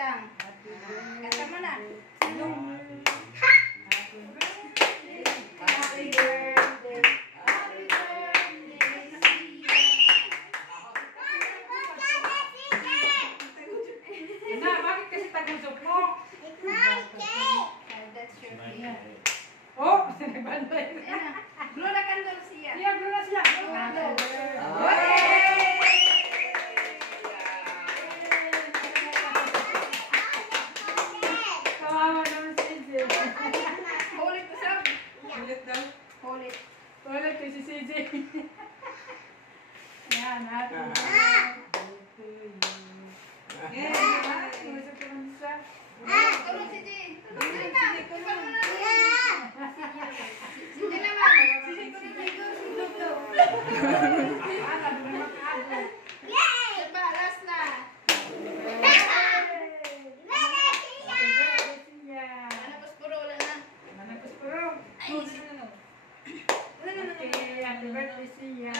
lang. Kata mo na. Happy birthday. Happy birthday. Na, bakit kasi tagusok mo? It's my cake. That's your cake. Oh, nagbantay na. Blow na candle siya. Siya, blow na siya. Kawawa naman si CJ. Hold it, Sab. Ulit daw. Hold it. Ulit kay si CJ. Yan, happy birthday to you. Yeah, gusto ko lang siya. Tulong si Jay. Tulong na. Tulong na. Sige naman. Sige ko na tayo. Ano, doon na makaabo. Diba, last na. Manapos puro, wala na. Manapos puro. Okay, happy birthday siya.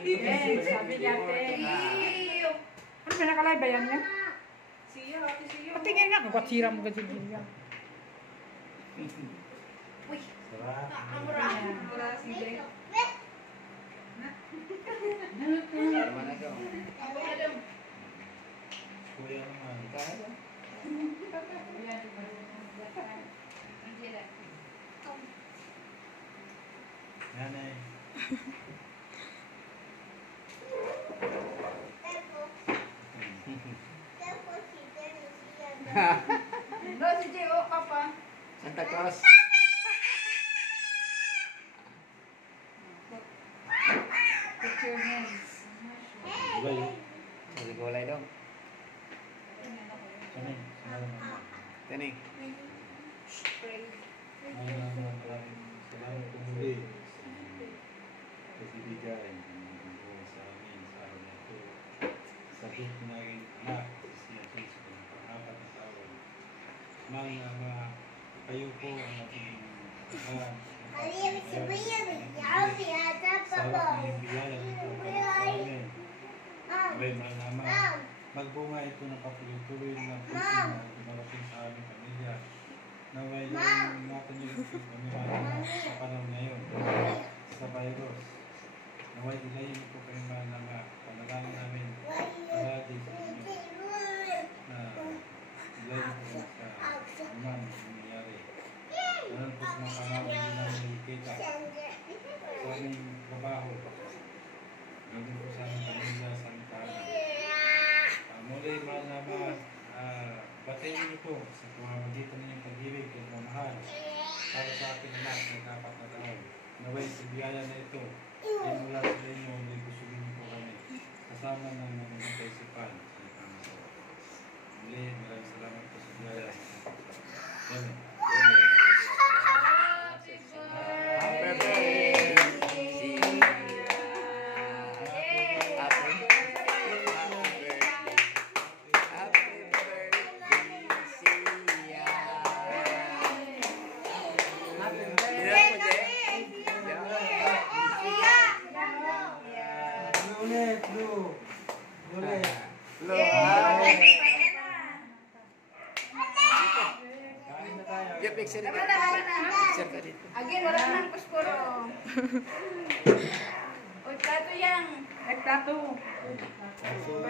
Yes, sabi niya ate. Ano ba nakalay ba yan niya? Patingin nga, kawatsira mo kasi niya. Uy, Sarap. amura. Mana ka? Adam. Kuya naman. Nanay. No, si Jay, oh, papa. Santa Claus. Put your hands. Gulay. Kasi gulay dong. Sani. Tani. Pray. Salamat po muli. Kasi bigay sa amin sa araw na ito. Sakit na rin anak. Siya sa pang-apat na taon. Kayo po ang ating sarap ng biyaya nito sa amin. May malaman. Magbunga ito ng patuloy-tuloy na puso na dumarating sa aming pamilya. Naway yung natin yung pamilya sa panahon ngayon sa virus. Naway ilayin po kayo mga panalangin namin palagi sa inyo na ilayin po sa naman nangyayari. Ganun po sa mga panahon hindi namin nakikita sa aming trabaho. Ganun po sa aming pamilya, sa aming tahanan. Muli malaman, batayin niyo po sa pamamagitan ninyong pag-ibig at mamahal para sa ating anak na dapat na taon. Naway sa biyaya na ito, ay mula sa inyo, ay busugin niyo po kami kasama ng mga kaisipan sa ipangalawa. Muli, maraming salamat po sa biyaya. Amen. Happy Picture ka. Picture ka dito. Again, wala nang pusporo. O, tato yang. Nagtato. So,